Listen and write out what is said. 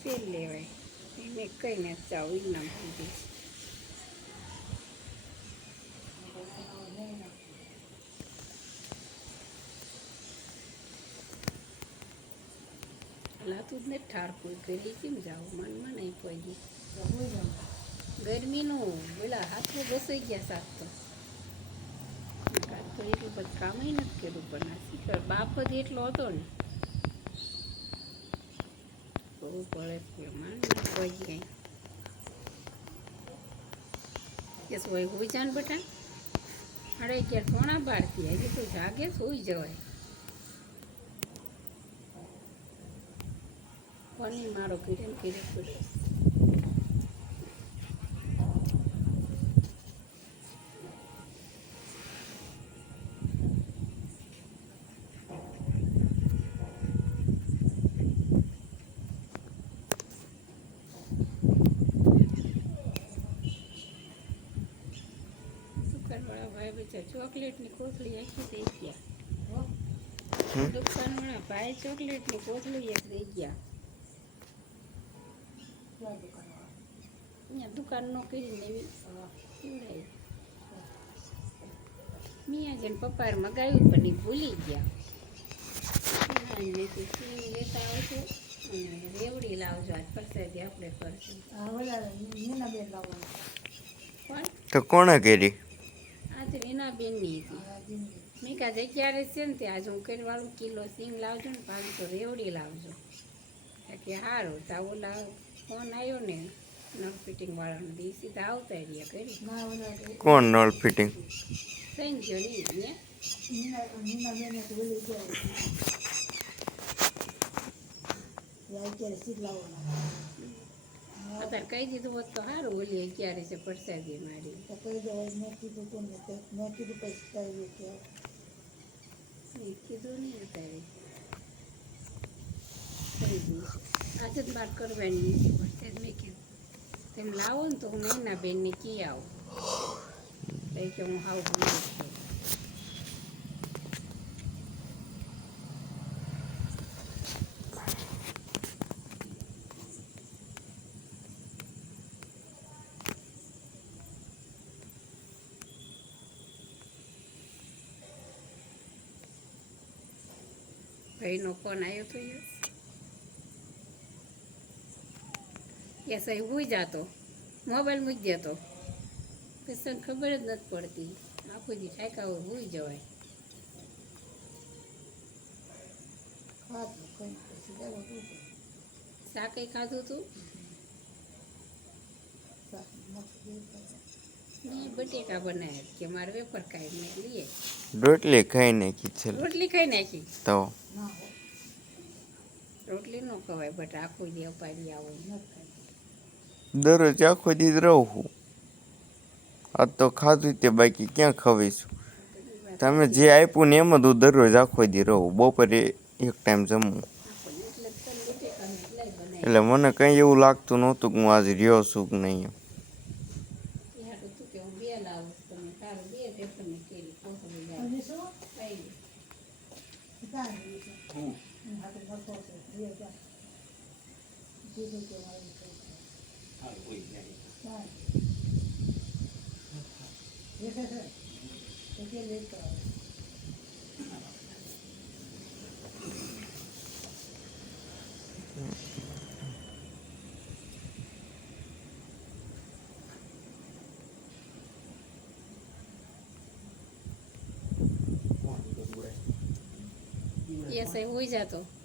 તેલ લેવાય એને કહીને ચાવ નામ થઈ લાતું જ ને ઠાર કોઈ ઘરે કેમ જાવ મનમાં નહીં પડી ગરમીનું પેલા હાથમાં બસાઈ ગયા શાક તો એટલું બધું કામ નથી કર્યું પણ આ શીખર બાપ જ એટલો હતો ને બહુ પડે માન પડી કે સોય હોઈ જાન બટા 11:30 પોણા 12 હજી તો જાગે હોઈ જવાય કોની મારો કિરણ કિરણ પડ્યો ચોકલેટની કોથળી આખી થઈ ગયા દુકાનવાળા ભાઈ ચોકલેટની કોથળી એક થઈ ગયા અહીંયા દુકાન નો કરીને પીવડાવી મિયા જઈને પપ્પાએ મગાવ્યું પણ એ ભૂલી ગયા લેતા આવજો અને રેવડી લાવજો આજ પરસાદી આપણે કરશું તો કોણે કરી આજે રીનાબેનની હતી મેં કાજે ક્યારે છે ને તે આજે હું કરવાળું કિલો સિંગ લાવજો ને 500 રેવડી લાવજો કે સારું તો ઓલા ફોન આવ્યો ને નળ ફિટિંગ વાળાનો દી સીધા આવતા રહ્યા કરી કોણ નળ ફિટિંગ સંજો નહીં અત્યારે કહી દીધું હોત તો સારું ઓલી 11 છે પરસાદી મારી કીધું નહીં અત્યારે કહી દઈશ આજે જ વાત કરવાની પડશે મેં કીધું તેમ લાવો ને તો હું નૈના બેનને કી આવું કે હું હાવ ભૂલી છું ભાઈનો ફોન આવ્યો તો એ સહી હોઈ જતો મોબાઈલ મૂકી દેતો પછી ખબર જ નથી પડતી આખો દી ઠાકા હોઈ જવાય શાકે ખાધું તું મેં બટેકા બનાવ્યા કે મારે વેફર ખાઈ મેં લઈએ રોટલી ખાઈ નાખી છે રોટલી ખાઈ નાખી તો રોટલી ન ખવાય બટ આખો દી અપાડી આવો દરરોજ આખો દી રહું આ તો ખાધું તે બાકી ક્યાં ખવીશું તમે જે આપ્યું ને એમ જ હું દરરોજ આખો દી રહું બપોરે એક ટાઈમ જમવું એટલે મને કંઈ એવું લાગતું નહોતું કે હું આજે રહ્યો છું કે નહીં એ સહી હોઈ જતો